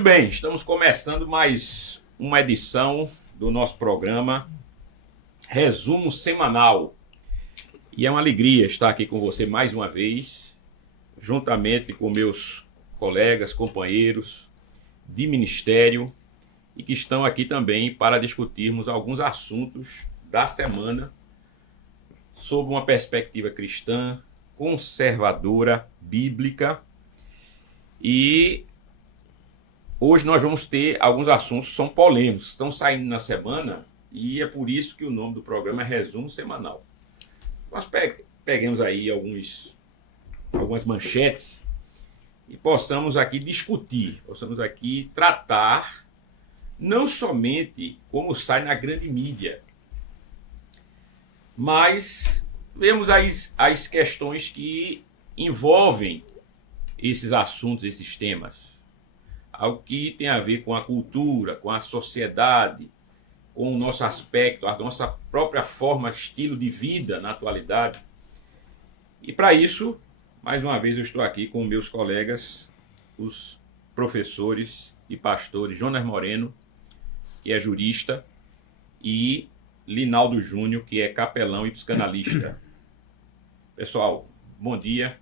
Muito bem, estamos começando mais uma edição do nosso programa Resumo Semanal. E é uma alegria estar aqui com você mais uma vez, juntamente com meus colegas, companheiros de ministério e que estão aqui também para discutirmos alguns assuntos da semana sob uma perspectiva cristã, conservadora, bíblica. E hoje nós vamos ter alguns assuntos que são polêmicos, estão saindo na semana e é por isso que o nome do programa é Resumo Semanal. Nós peguemos aí algumas manchetes e possamos aqui discutir, possamos aqui tratar não somente como sai na grande mídia, mas vemos as questões que envolvem esses assuntos, esses temas. Algo que tem a ver com a cultura, com a sociedade, com o nosso aspecto, a nossa própria forma, estilo de vida na atualidade. E para isso, mais uma vez eu estou aqui com meus colegas, os professores e pastores Jonas Moreno, que é jurista, e Linaldo Júnior, que é capelão e psicanalista. Pessoal, bom dia,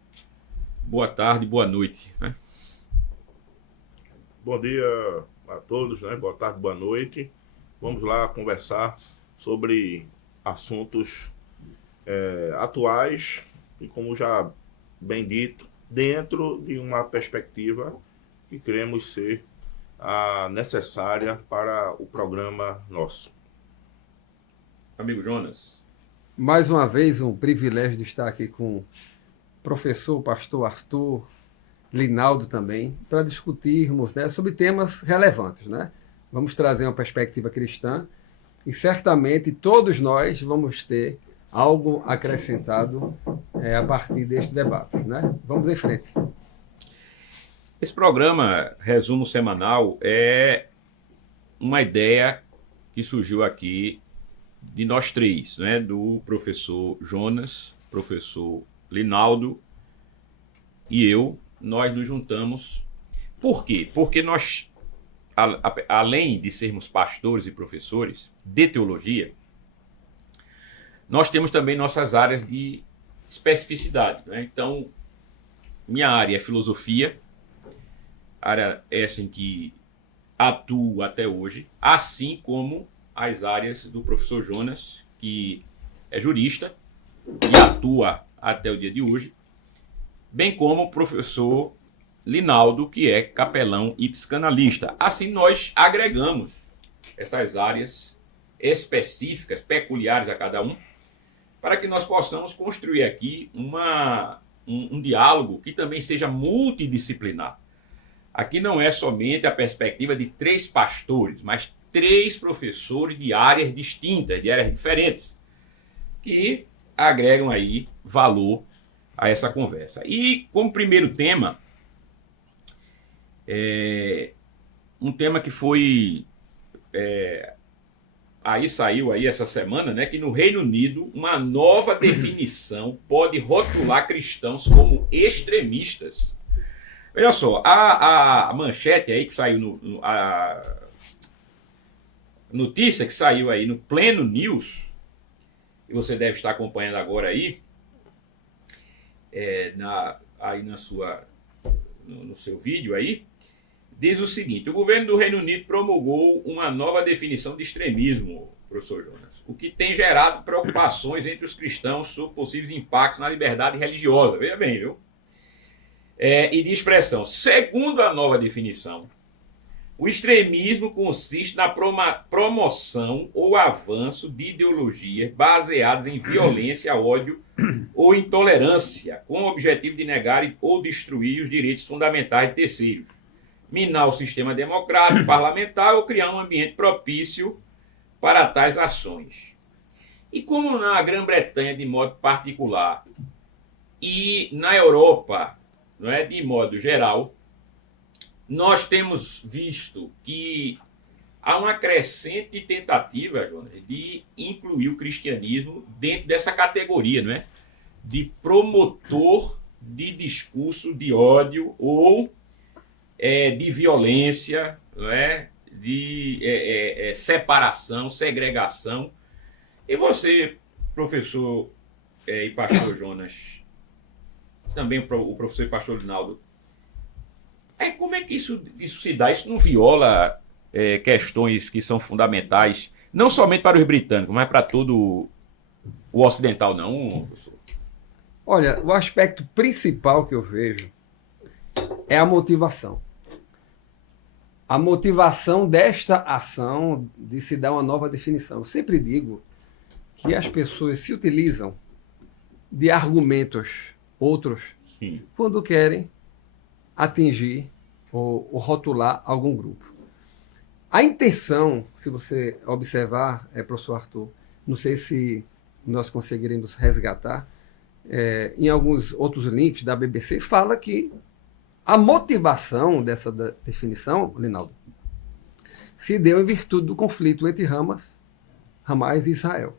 boa tarde, boa noite, né? Bom dia a todos, né? Boa tarde, boa noite. Vamos lá conversar sobre assuntos atuais e, como já bem dito, dentro de uma perspectiva que queremos ser a necessária para o programa nosso. Amigo Jonas. Mais uma vez, um privilégio de estar aqui com o professor, pastor Arthur, Linaldo também, para discutirmos, né, sobre temas relevantes, né? Vamos trazer uma perspectiva cristã e certamente todos nós vamos ter algo acrescentado a partir deste debate, né? Vamos em frente. Esse programa, Resumo Semanal, é uma ideia que surgiu aqui de nós três, né? Do professor Jonas, professor Linaldo e eu. Nós nos juntamos. Por quê? Porque nós, além de sermos pastores e professores de teologia, nós temos também nossas áreas de especificidade, né? Então, minha área é filosofia, área essa em que atuo até hoje, assim como as áreas do professor Jonas, que é jurista e atua até o dia de hoje, bem como o professor Linaldo, que é capelão e psicanalista. Assim nós agregamos essas áreas específicas, peculiares a cada um, para que nós possamos construir aqui um diálogo que também seja multidisciplinar. Aqui não é somente a perspectiva de três pastores, mas três professores de áreas distintas, de áreas diferentes, que agregam aí valor a essa conversa. E como primeiro tema, um tema que foi aí saiu aí essa semana, né, que no Reino Unido uma nova definição pode rotular cristãos como extremistas. Olha só, a manchete aí que saiu a notícia que saiu aí no Pleno News, e você deve estar acompanhando agora aí, no seu vídeo aí, diz o seguinte: o governo do Reino Unido promulgou uma nova definição de extremismo, professor Jonas, o que tem gerado preocupações entre os cristãos sobre possíveis impactos na liberdade religiosa. Veja bem, viu? E de expressão. Segundo a nova definição, o extremismo consiste na promoção ou avanço de ideologias baseadas em violência, ódio ou intolerância, com o objetivo de negar ou destruir os direitos fundamentais de terceiros, minar o sistema democrático, parlamentar ou criar um ambiente propício para tais ações. E como na Grã-Bretanha de modo particular e na Europa, não é, de modo geral, nós temos visto que há uma crescente tentativa, Jonas, de incluir o cristianismo dentro dessa categoria, não é? De promotor de discurso de ódio ou de violência, não é? De separação, segregação. E você, professor e pastor Jonas, também o professor e pastor Linaldo, como é que isso se dá? Isso não viola questões que são fundamentais, não somente para os britânicos, mas para todo o ocidental, não, professor? Olha, o aspecto principal que eu vejo é a motivação. A motivação desta ação de se dar uma nova definição. Eu sempre digo que as pessoas se utilizam de argumentos outros Sim. quando querem atingir ou rotular algum grupo. A intenção, se você observar, professor Arthur, não sei se nós conseguiremos resgatar, em alguns outros links da BBC, fala que a motivação dessa definição, Linaldo, se deu em virtude do conflito entre Hamas e Israel,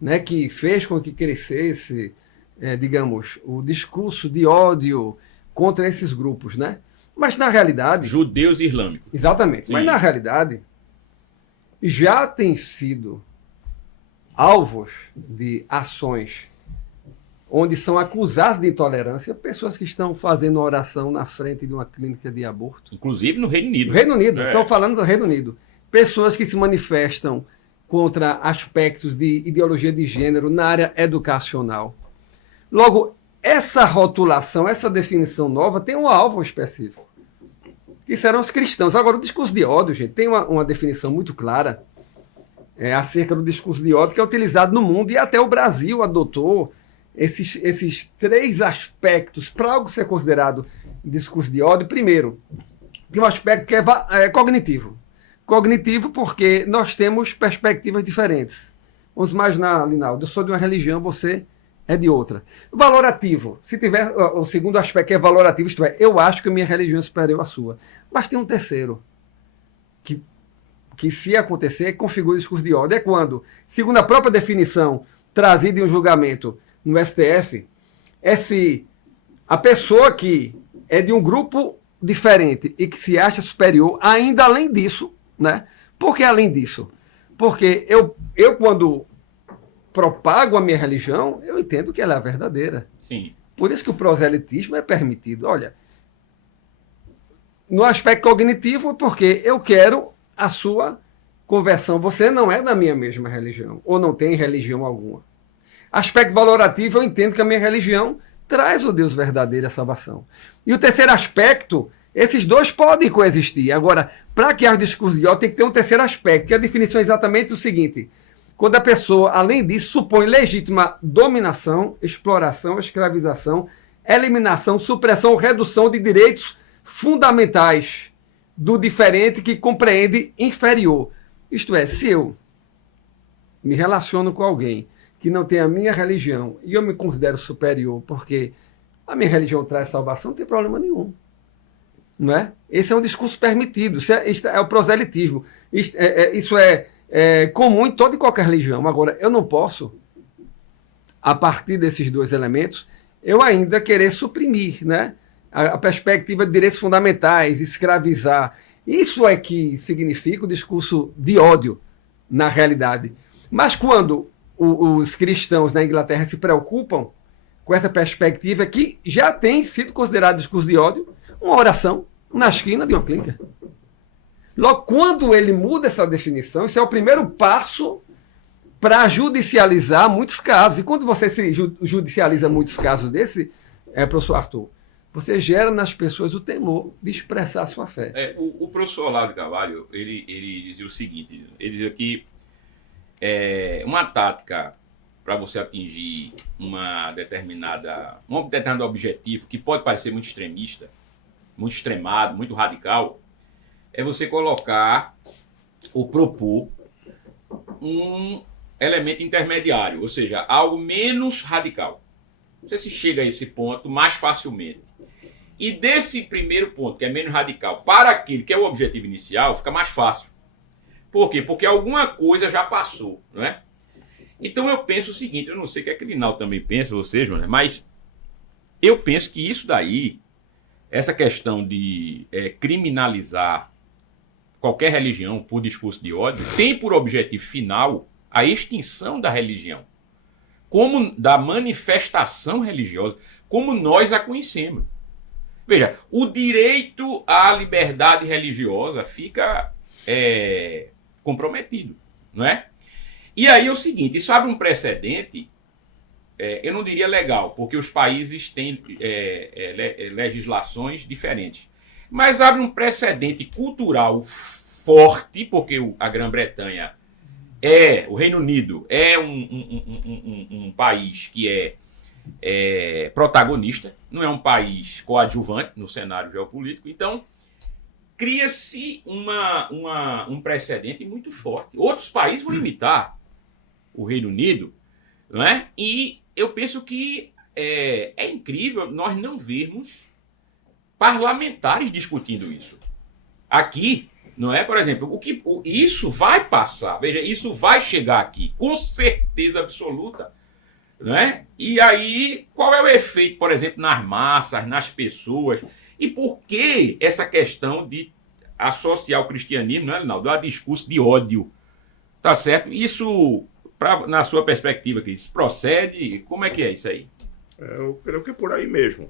né, que fez com que crescesse, digamos, o discurso de ódio contra esses grupos, né? Mas na realidade... Judeus e islâmicos. Exatamente. Sim. Mas na realidade, já têm sido alvos de ações onde são acusados de intolerância pessoas que estão fazendo oração na frente de uma clínica de aborto. Inclusive no Reino Unido. Reino Unido, estão falando do Reino Unido. Pessoas que se manifestam contra aspectos de ideologia de gênero na área educacional. Logo, essa rotulação, essa definição nova tem um alvo específico, que serão os cristãos. Agora, o discurso de ódio, gente, tem uma definição muito clara acerca do discurso de ódio que é utilizado no mundo, e até o Brasil adotou esses três aspectos para algo ser considerado discurso de ódio. Primeiro, tem um aspecto que é cognitivo. Cognitivo porque nós temos perspectivas diferentes. Vamos imaginar, Linaldo, eu sou de uma religião, você é de outra. Valorativo. Se tiver o segundo aspecto que é valorativo, isto é, eu acho que a minha religião é superior à sua. Mas tem um terceiro, que se acontecer, configura o discurso de ódio. É quando, segundo a própria definição trazida em um julgamento no STF, é se a pessoa que é de um grupo diferente e que se acha superior, ainda além disso, né? Por que além disso? Porque eu quando propago a minha religião, eu entendo que ela é a verdadeira. Sim. Por isso que o proselitismo é permitido. Olha, no aspecto cognitivo, porque eu quero a sua conversão. Você não é da minha mesma religião, ou não tem religião alguma. Aspecto valorativo, eu entendo que a minha religião traz o Deus verdadeiro, a salvação. E o terceiro aspecto, esses dois podem coexistir. Agora, para que haja discurso de ódio, tem que ter um terceiro aspecto, que a definição é exatamente o seguinte: quando a pessoa, além disso, supõe legítima dominação, exploração, escravização, eliminação, supressão ou redução de direitos fundamentais do diferente que compreende inferior. Isto é, se eu me relaciono com alguém que não tem a minha religião e eu me considero superior porque a minha religião traz salvação, não tem problema nenhum. Não é? Esse é um discurso permitido, isso é o proselitismo. Isso é comum em toda e qualquer religião. Agora, eu não posso, a partir desses dois elementos, eu ainda querer suprimir, né, a perspectiva de direitos fundamentais, escravizar. Isso é que significa o discurso de ódio, na realidade. Mas quando os cristãos na Inglaterra se preocupam com essa perspectiva que já tem sido considerado discurso de ódio, uma oração na esquina de uma clínica. Logo, quando ele muda essa definição, isso é o primeiro passo para judicializar muitos casos. E quando você se judicializa muitos casos desse, professor Arthur, você gera nas pessoas o temor de expressar a sua fé. O professor Olavo de Carvalho, ele dizia o seguinte, ele dizia que uma tática para você atingir um determinado objetivo, que pode parecer muito extremista, muito extremado, muito radical, é você colocar ou propor um elemento intermediário, ou seja, algo menos radical. Você se chega a esse ponto mais facilmente. E desse primeiro ponto, que é menos radical, para aquele que é o objetivo inicial, fica mais fácil. Por quê? Porque alguma coisa já passou, não é? Então eu penso o seguinte, eu não sei o que é que Linaldo também pensa, você, Jonas, mas eu penso que isso daí essa questão de criminalizar qualquer religião por discurso de ódio tem por objetivo final a extinção da religião, como da manifestação religiosa, como nós a conhecemos. Veja, o direito à liberdade religiosa fica comprometido, não é? E aí é o seguinte, isso abre um precedente, eu não diria legal, porque os países têm legislações diferentes, mas abre um precedente cultural forte, porque a Grã-Bretanha o Reino Unido é um país que é protagonista, não é um país coadjuvante no cenário geopolítico, então cria-se um precedente muito forte. Outros países vão imitar o Reino Unido, não é? E eu penso que é incrível nós não vermos parlamentares discutindo isso. Aqui, não é? Por exemplo, isso vai passar, veja, isso vai chegar aqui, com certeza absoluta. Não é? E aí, qual é o efeito, por exemplo, nas massas, nas pessoas? E por que essa questão de associar o cristianismo, não é, Linaldo, a discurso de ódio? Tá certo? Isso, na sua perspectiva, que isso procede? Como é que é isso aí? Eu creio que é por aí mesmo.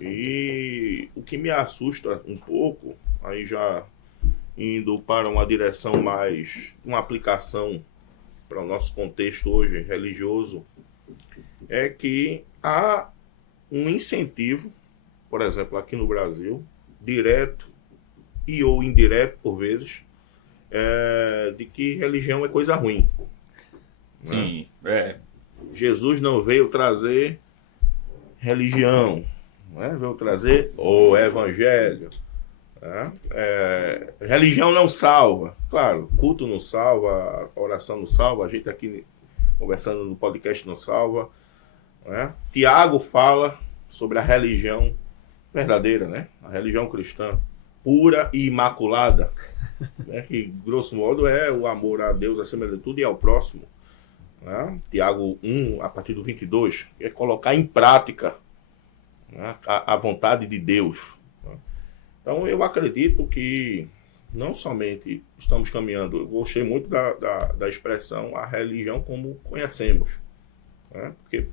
E o que me assusta um pouco, aí já indo para uma direção mais, uma aplicação para o nosso contexto hoje religioso, é que há um incentivo, por exemplo, aqui no Brasil, direto e ou indireto, por vezes, de que religião é coisa ruim. Sim, Jesus não veio trazer religião, veio trazer o evangelho. Religião não salva. Claro, culto não salva, oração não salva, a gente aqui conversando no podcast não salva. Tiago fala sobre a religião verdadeira, né? A religião cristã, pura e imaculada, que grosso modo é o amor a Deus acima de tudo e ao próximo. Tiago 1, a partir do 22, é colocar em prática a vontade de Deus. Então eu acredito que não somente estamos caminhando, eu gostei muito da expressão a religião como conhecemos, porque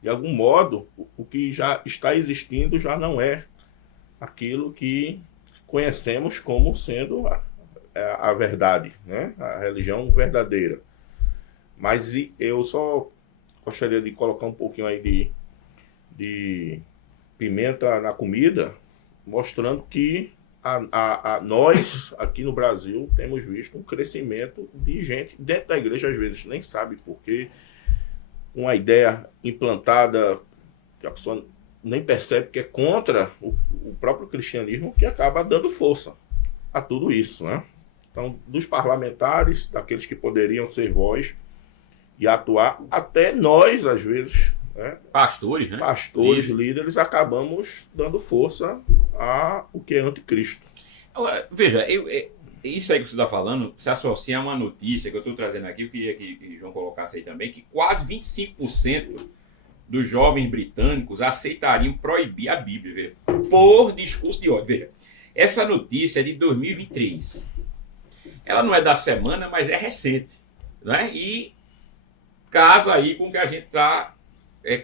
de algum modo o que já está existindo já não é aquilo que conhecemos como sendo a verdade, a religião verdadeira. Mas eu só gostaria de colocar um pouquinho aí de pimenta na comida, mostrando que nós, aqui no Brasil, temos visto um crescimento de gente dentro da igreja, às vezes nem sabe por quê, uma ideia implantada que a pessoa nem percebe que é contra o próprio cristianismo, que acaba dando força a tudo isso, Então, dos parlamentares, daqueles que poderiam ser voz e atuar, até nós, às vezes, pastores, né? Pastores, líderes, acabamos dando força a o que é anticristo. Veja, isso aí que você está falando se associa a uma notícia que eu estou trazendo aqui, eu queria que João colocasse aí também, que quase 25% dos jovens britânicos aceitariam proibir a Bíblia, veja, por discurso de ódio. Veja, essa notícia é de 2023. Ela não é da semana, mas é recente, né? E casa aí com o que a gente está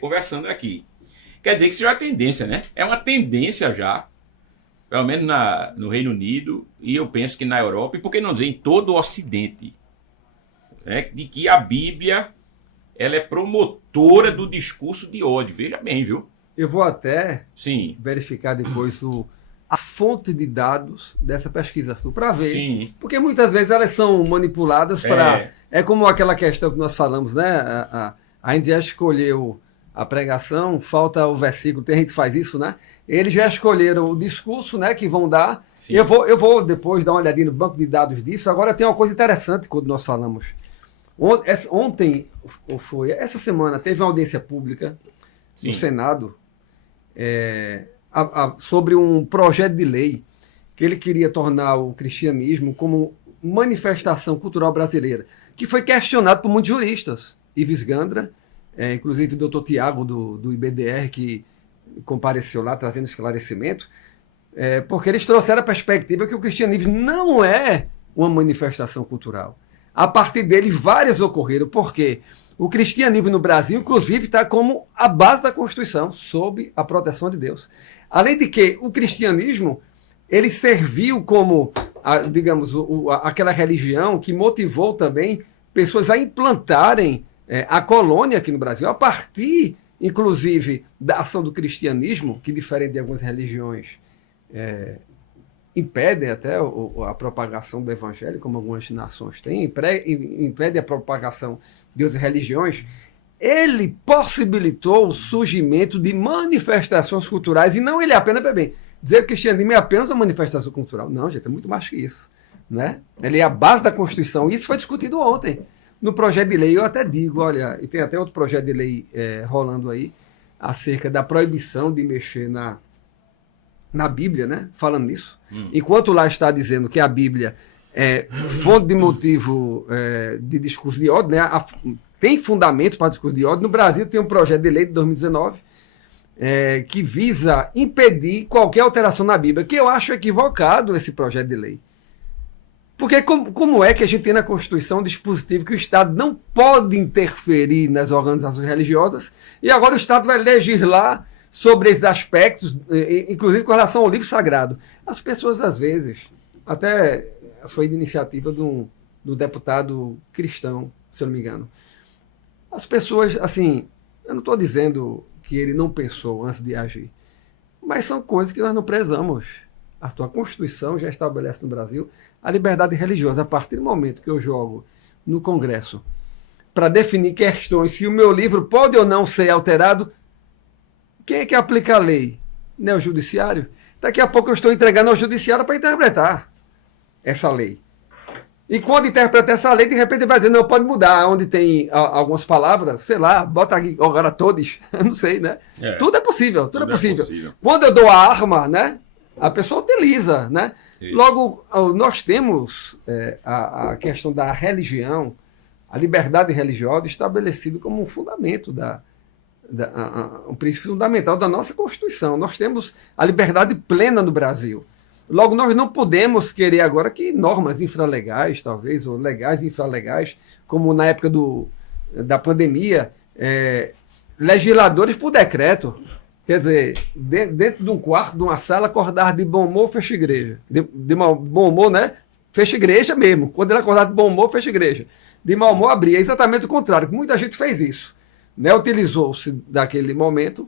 conversando aqui. Quer dizer que isso é uma tendência, né? É uma tendência já, pelo menos no Reino Unido, e eu penso que na Europa, e por que não dizer em todo o Ocidente, de que a Bíblia ela é promotora do discurso de ódio. Veja bem, viu? Eu vou até Sim. verificar depois a fonte de dados dessa pesquisa, para ver. Sim. Porque muitas vezes elas são manipuladas para... É como aquela questão que nós falamos, né? A gente já escolheu a pregação, falta o versículo, tem gente que faz isso, né? Eles já escolheram o discurso, né, que vão dar. Sim. Eu vou depois dar uma olhadinha no banco de dados disso. Agora tem uma coisa interessante quando nós falamos. Ontem, ou foi essa semana, teve uma audiência pública no Senado sobre um projeto de lei que ele queria tornar o cristianismo como manifestação cultural brasileira, que foi questionado por muitos juristas. Ives Gandra, inclusive o doutor Tiago, do IBDR, que compareceu lá trazendo esclarecimento, porque eles trouxeram a perspectiva que o cristianismo não é uma manifestação cultural. A partir dele, várias ocorreram. Por quê? O cristianismo no Brasil, inclusive, está como a base da Constituição, sob a proteção de Deus. Além de que o cristianismo ele serviu como, digamos, aquela religião que motivou também pessoas a implantarem a colônia aqui no Brasil, a partir, inclusive, da ação do cristianismo, que, diferente de algumas religiões, impedem até a propagação do evangelho, como algumas nações têm, impede a propagação de outras religiões. Ele possibilitou o surgimento de manifestações culturais, e não ele apenas, bem, dizer que o cristianismo é apenas uma manifestação cultural. Não, gente, é muito mais que isso. Né? Ele é a base da Constituição, e isso foi discutido ontem. No projeto de lei, eu até digo, olha, e tem até outro projeto de lei rolando aí, acerca da proibição de mexer na Bíblia, né? Falando nisso. Enquanto lá está dizendo que a Bíblia é fonte de motivo de discurso de ódio, né? Tem fundamentos para discurso de ódio. No Brasil tem um projeto de lei de 2019 que visa impedir qualquer alteração na Bíblia, que eu acho equivocado esse projeto de lei. Porque como é que a gente tem na Constituição um dispositivo que o Estado não pode interferir nas organizações religiosas e agora o Estado vai legislar sobre esses aspectos, inclusive com relação ao livro sagrado? As pessoas, às vezes, até foi de iniciativa do deputado cristão, se eu não me engano. As pessoas, assim, eu não estou dizendo que ele não pensou antes de agir, mas são coisas que nós não prezamos. A tua Constituição já estabelece no Brasil a liberdade religiosa. A partir do momento que eu jogo no Congresso para definir questões se o meu livro pode ou não ser alterado, quem é que aplica a lei? Não é o judiciário? Daqui a pouco eu estou entregando ao judiciário para interpretar essa lei. E quando interpreta essa lei, de repente vai dizer, não, pode mudar. Onde tem algumas palavras, sei lá, bota aqui agora todos, não sei, né? Tudo é possível, tudo é possível. Quando eu dou a arma, né? A pessoa utiliza, né? Isso. Logo, nós temos a questão da religião, a liberdade religiosa estabelecida como um fundamento um princípio fundamental da nossa Constituição. Nós temos a liberdade plena no Brasil. Logo, nós não podemos querer agora que normas infralegais, talvez, ou legais e infralegais, como na época da pandemia, legisladores por decreto. Quer dizer, dentro de um quarto, de uma sala, acordar de bom humor, fecha igreja. De bom humor, né? Fecha igreja mesmo. Quando ele acordar de bom humor, fecha igreja. De mau humor, abria. É exatamente o contrário. Muita gente fez isso. Né? Utilizou-se daquele momento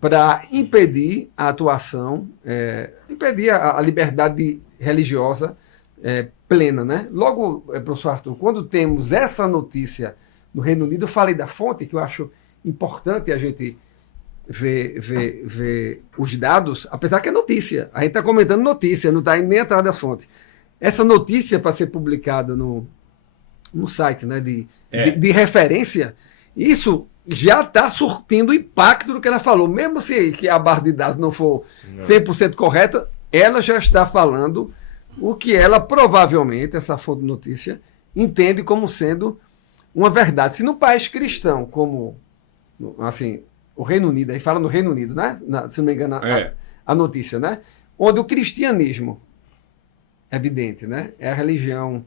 para impedir a atuação, impedir a liberdade religiosa plena. Né? Logo, professor Arthur, quando temos essa notícia no Reino Unido, eu falei da fonte, que eu acho importante a gente ver os dados, apesar que é notícia. A gente está comentando notícia, não está nem atrás da fonte. Essa notícia, para ser publicada no site, né, de referência, isso já está surtindo impacto do que ela falou. Mesmo se que a base de dados não for 100% correta, ela já está falando o que ela provavelmente, essa fonte de notícia, entende como sendo uma verdade. Se num país cristão, como assim, o Reino Unido, aí fala no Reino Unido, né? Se não me engano, a notícia, né? Onde o cristianismo, evidente, né? É a religião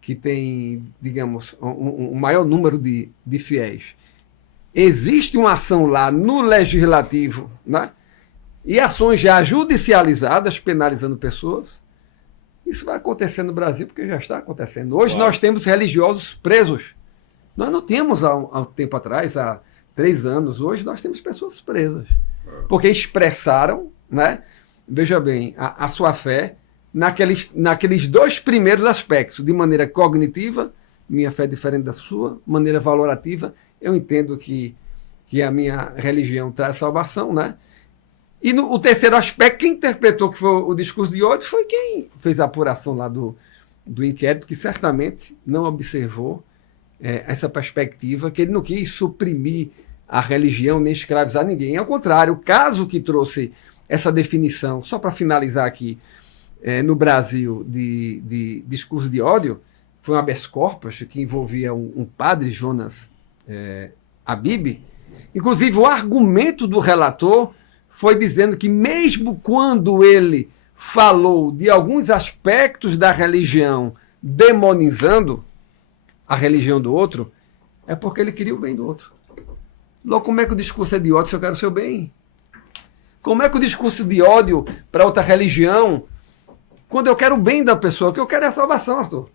que tem, digamos, um maior número de fiéis. Existe uma ação lá no legislativo, né? E ações já judicializadas, penalizando pessoas. Isso vai acontecer no Brasil, porque já está acontecendo. Hoje nós temos religiosos presos. Nós não tínhamos há um tempo atrás, há 3 anos. Hoje nós temos pessoas presas. Porque expressaram, né? Veja bem, a sua fé naqueles 2 primeiros aspectos, de maneira cognitiva, minha fé é diferente da sua, maneira valorativa, eu entendo que a minha religião traz salvação, né? E o terceiro aspecto, quem interpretou que foi o discurso de ódio foi quem fez a apuração lá do inquérito, que certamente não observou essa perspectiva, que ele não quis suprimir a religião nem escravizar ninguém. Ao contrário, o caso que trouxe essa definição, só para finalizar aqui, no Brasil, de discurso de ódio, foi um habeas corpus que envolvia um padre, Jonas Habib. Inclusive, o argumento do relator foi dizendo que mesmo quando ele falou de alguns aspectos da religião demonizando a religião do outro, é porque ele queria o bem do outro. Logo, como é que o discurso é de ódio se eu quero o seu bem? Como é que o discurso de ódio para outra religião, quando eu quero o bem da pessoa, o que eu quero é a salvação, Arthur?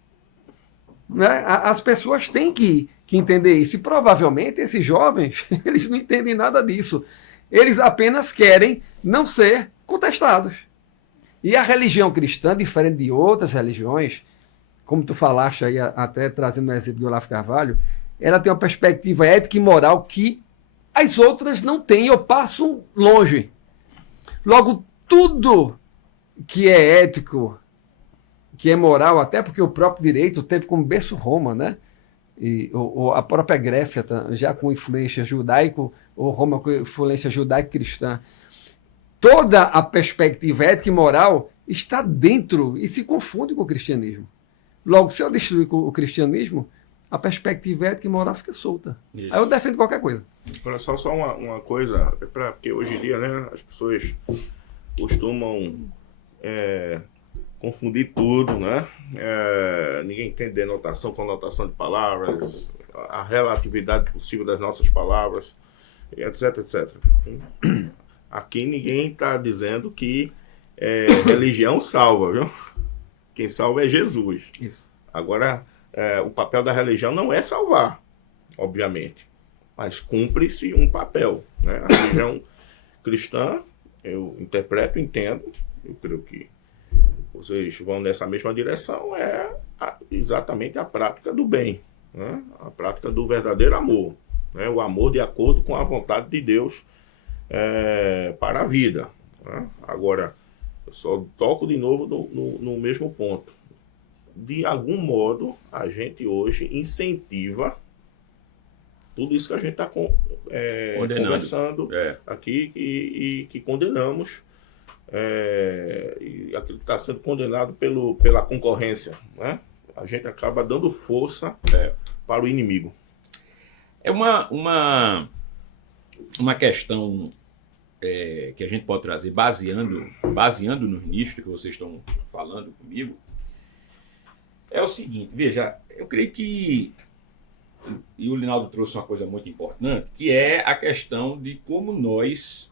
Né? As pessoas têm que entender isso. E provavelmente esses jovens, eles não entendem nada disso. Eles apenas querem não ser contestados. E a religião cristã, diferente de outras religiões, como tu falaste aí, até trazendo o exemplo do Olavo Carvalho, ela tem uma perspectiva ética e moral que as outras não têm ou passam longe. Logo, tudo que é ético, que é moral, até porque o próprio direito teve como berço Roma, né? Ou a própria Grécia, já com influência judaico, ou Roma com influência judaico-cristã. Toda a perspectiva ética e moral está dentro e se confunde com o cristianismo. Logo, se eu destruir o cristianismo, a perspectiva ética e moral fica solta. Isso. Aí eu defendo qualquer coisa. Olha só uma coisa, porque hoje em dia, né, as pessoas costumam confundir tudo, né? Ninguém entende denotação, conotação de palavras, a relatividade possível das nossas palavras, etc, etc. Aqui ninguém está dizendo que religião salva, viu? Quem salva é Jesus. Isso. Agora, o papel da religião não é salvar, obviamente, mas cumpre-se um papel, né? A religião cristã, eu interpreto, entendo, eu creio que vocês vão nessa mesma direção, exatamente a prática do bem, né? A prática do verdadeiro amor, né? O amor de acordo com a vontade de Deus para a vida, né? Agora, eu só toco de novo no mesmo ponto. De algum modo, a gente hoje incentiva tudo isso que a gente está conversando aqui e que condenamos, e aquilo que está sendo condenado pela concorrência, né? A gente acaba dando força para o inimigo. É uma questão que a gente pode trazer, baseando no nicho que vocês estão falando comigo, é o seguinte, veja, eu creio que, e o Linaldo trouxe uma coisa muito importante, que é a questão de como nós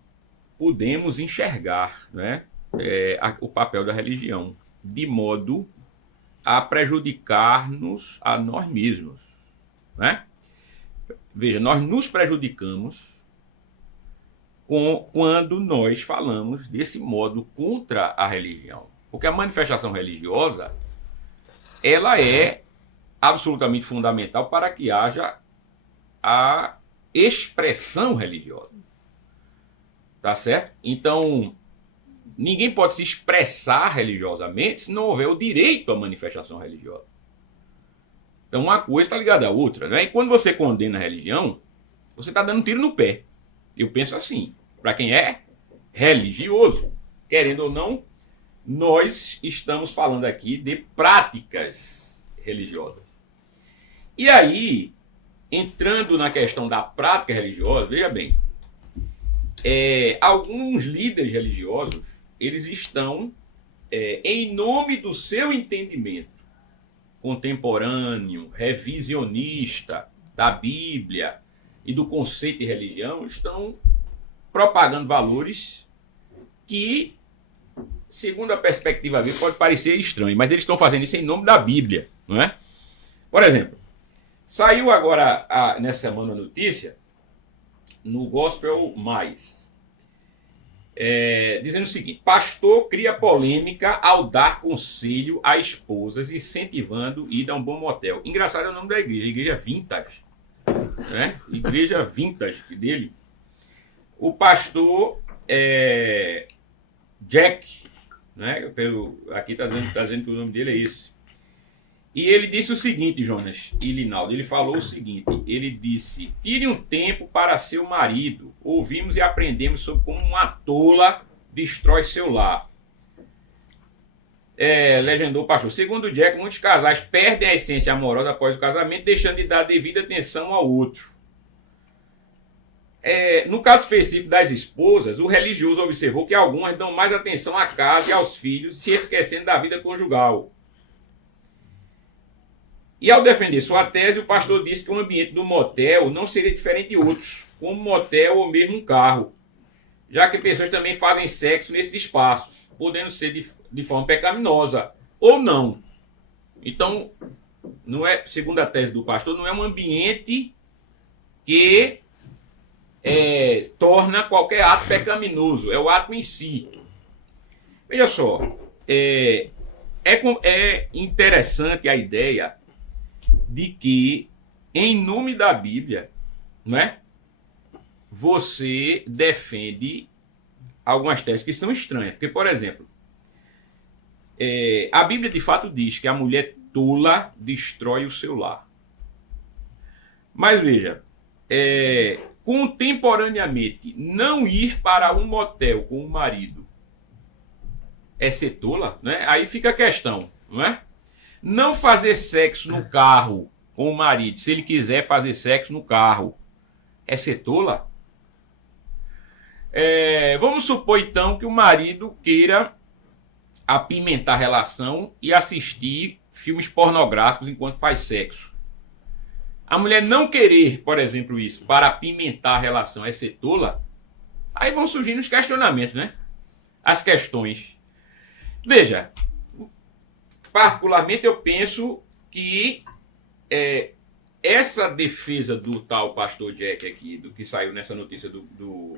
podemos enxergar, né, o papel da religião, de modo a prejudicar-nos a nós mesmos, né? Veja, nós nos prejudicamos quando nós falamos desse modo contra a religião. Porque a manifestação religiosa, ela é absolutamente fundamental para que haja a expressão religiosa. Tá certo? Então, ninguém pode se expressar religiosamente se não houver o direito à manifestação religiosa. Então, uma coisa está ligada à outra, né? E quando você condena a religião, você está dando um tiro no pé. Eu penso assim, para quem é religioso, querendo ou não, nós estamos falando aqui de práticas religiosas. E aí, entrando na questão da prática religiosa, veja bem, alguns líderes religiosos, eles estão, em nome do seu entendimento contemporâneo, revisionista da Bíblia e do conceito de religião, estão propagando valores que, segundo a perspectiva bíblica, pode parecer estranho, mas eles estão fazendo isso em nome da Bíblia, não é? Por exemplo, saiu agora, nessa semana, a notícia, no Gospel Mais, dizendo o seguinte: pastor cria polêmica ao dar conselho a esposas, incentivando ir a um bom motel. Engraçado é o nome da igreja Vintage, né? Igreja Vintage dele. O pastor Jack, né? Aqui está dizendo que o nome dele é esse. E ele disse o seguinte, Jonas e Linaldo, ele falou o seguinte, ele disse: tire um tempo para seu marido, ouvimos e aprendemos sobre como uma tola destrói seu lar. Legendou o pastor: segundo Jack, muitos casais perdem a essência amorosa após o casamento, deixando de dar devida atenção ao outro. No caso específico das esposas, o religioso observou que algumas dão mais atenção à casa e aos filhos, se esquecendo da vida conjugal. E ao defender sua tese, o pastor disse que o ambiente do motel não seria diferente de outros, como um motel ou mesmo um carro, já que pessoas também fazem sexo nesses espaços, podendo ser de forma pecaminosa ou não. Então, não é, segundo a tese do pastor, não é um ambiente que torna qualquer ato pecaminoso, é o ato em si. Veja só, é interessante a ideia de que, em nome da Bíblia, não é? Você defende algumas teses que são estranhas. Porque, por exemplo, a Bíblia de fato diz que a mulher tola destrói o seu lar. Mas veja, contemporaneamente, não ir para um motel com o marido é ser tola, né? Aí fica a questão, não é? Não fazer sexo no carro com o marido, se ele quiser fazer sexo no carro, é ser tola? Vamos supor então que o marido queira apimentar a relação e assistir filmes pornográficos enquanto faz sexo. A mulher não querer, por exemplo, isso, para apimentar a relação, é ser tola? Aí vão surgindo os questionamentos, né? As questões. Veja, particularmente eu penso que essa defesa do tal pastor Jack aqui, do que saiu nessa notícia do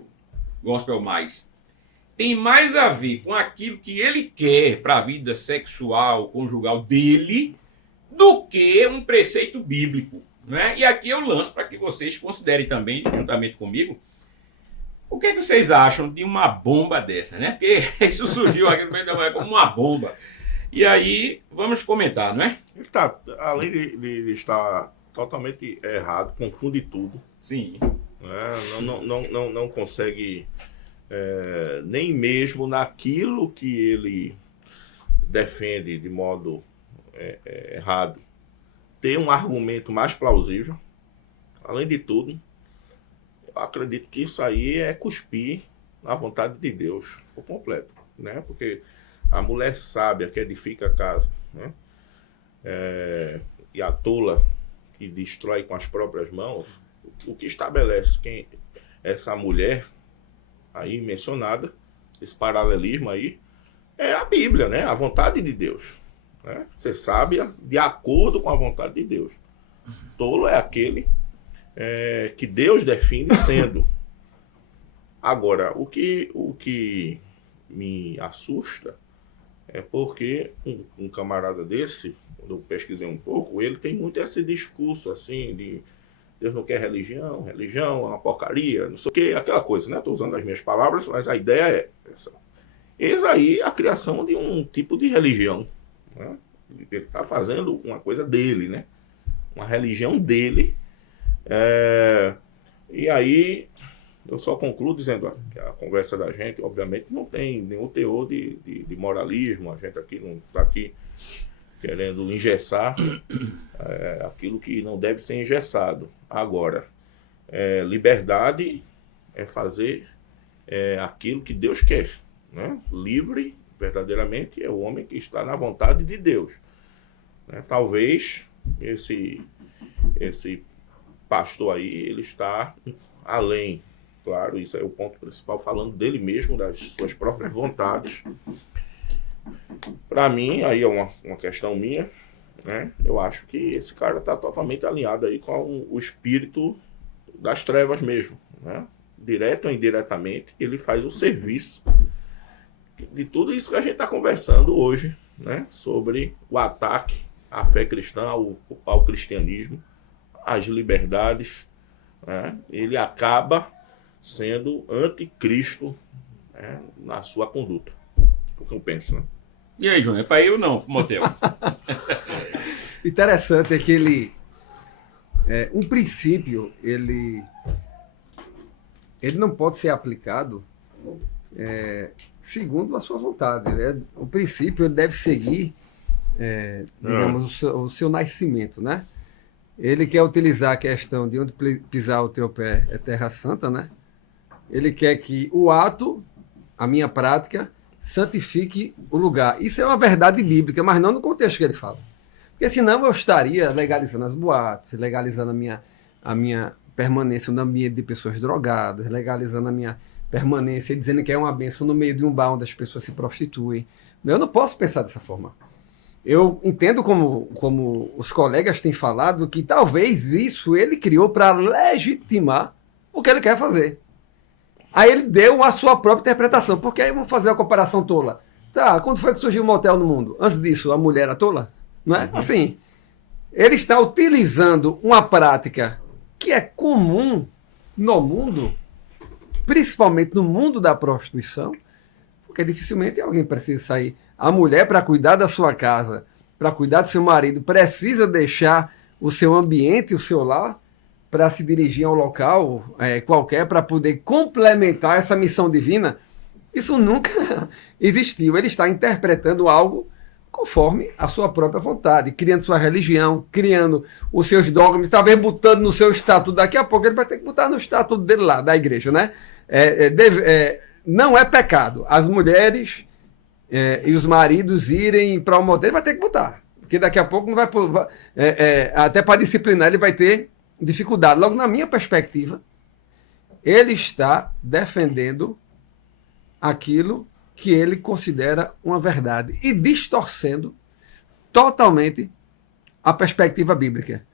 Gospel Mais, tem mais a ver com aquilo que ele quer para a vida sexual, conjugal dele, do que um preceito bíblico. Né? E aqui eu lanço para que vocês considerem também, juntamente comigo, o que vocês acham de uma bomba dessa, né? Porque isso surgiu aqui no meio da manhã como uma bomba. E aí, vamos comentar, não é? Ele tá, além de estar totalmente errado, confunde tudo. Sim. Né? Não consegue, nem mesmo naquilo que ele defende de modo errado, ter um argumento mais plausível. Além de tudo, eu acredito que isso aí é cuspir na vontade de Deus por completo, né? Porque a mulher sábia que edifica a casa, né? E a tola que destrói com as próprias mãos, o que estabelece quem essa mulher aí mencionada, esse paralelismo aí, é a Bíblia, né? A vontade de Deus, né? Ser sábia de acordo com a vontade de Deus. Tolo é aquele que Deus define sendo. Agora, o que me assusta é porque um camarada desse, quando eu pesquisei um pouco, ele tem muito esse discurso assim de Deus não quer religião é uma porcaria, não sei o que, aquela coisa, né? Estou usando as minhas palavras, mas a ideia é essa. Eis aí a criação de um tipo de religião, né? Ele está fazendo uma coisa dele, né? Uma religião dele. E aí eu só concluo dizendo que a conversa da gente, obviamente, não tem nenhum teor de moralismo. A gente aqui não está aqui querendo engessar aquilo que não deve ser engessado. Agora, liberdade é fazer aquilo que Deus quer, né? Livre, verdadeiramente, é o homem que está na vontade de Deus, né? Talvez esse pastor aí, ele está além. Claro, isso é o ponto principal, falando dele mesmo, das suas próprias vontades. Para mim, aí é uma questão minha, né? Eu acho que esse cara está totalmente alinhado aí com o espírito das trevas mesmo, né? Direto ou indiretamente, ele faz o serviço de tudo isso que a gente está conversando hoje, né? Sobre o ataque à fé cristã, ao cristianismo, às liberdades, né? Ele acaba sendo anticristo, né? Na sua conduta. O que eu penso, né? E aí, João, é para ir ou não, pro motel? Interessante é que um princípio, ele não pode ser aplicado segundo a sua vontade, né? O princípio ele deve seguir, digamos, o seu nascimento, né? Ele quer utilizar a questão de onde pisar o teu pé é terra santa, né? Ele quer que o ato, a minha prática, santifique o lugar. Isso é uma verdade bíblica, mas não no contexto que ele fala. Porque senão eu estaria legalizando as boates, legalizando a minha permanência no ambiente de pessoas drogadas, legalizando a minha permanência e dizendo que é uma bênção no meio de um bar onde as pessoas se prostituem. Eu não posso pensar dessa forma. Eu entendo como os colegas têm falado que talvez isso ele criou para legitimar o que ele quer fazer. Aí ele deu a sua própria interpretação. Porque aí vamos fazer uma comparação tola. Tá, quando foi que surgiu o motel no mundo? Antes disso, a mulher era tola? Não é? Assim, ele está utilizando uma prática que é comum no mundo, principalmente no mundo da prostituição, porque dificilmente alguém precisa sair. A mulher, para cuidar da sua casa, para cuidar do seu marido, precisa deixar o seu ambiente, o seu lar, para se dirigir a um local qualquer, para poder complementar essa missão divina. Isso nunca existiu. Ele está interpretando algo conforme a sua própria vontade, criando sua religião, criando os seus dogmas, talvez botando no seu estatuto. Daqui a pouco ele vai ter que botar no estatuto dele lá, da igreja, né? Não é pecado as mulheres e os maridos irem para o motel, ele vai ter que botar. Porque daqui a pouco não vai até para disciplinar ele vai ter dificuldade. Logo, na minha perspectiva, ele está defendendo aquilo que ele considera uma verdade e distorcendo totalmente a perspectiva bíblica.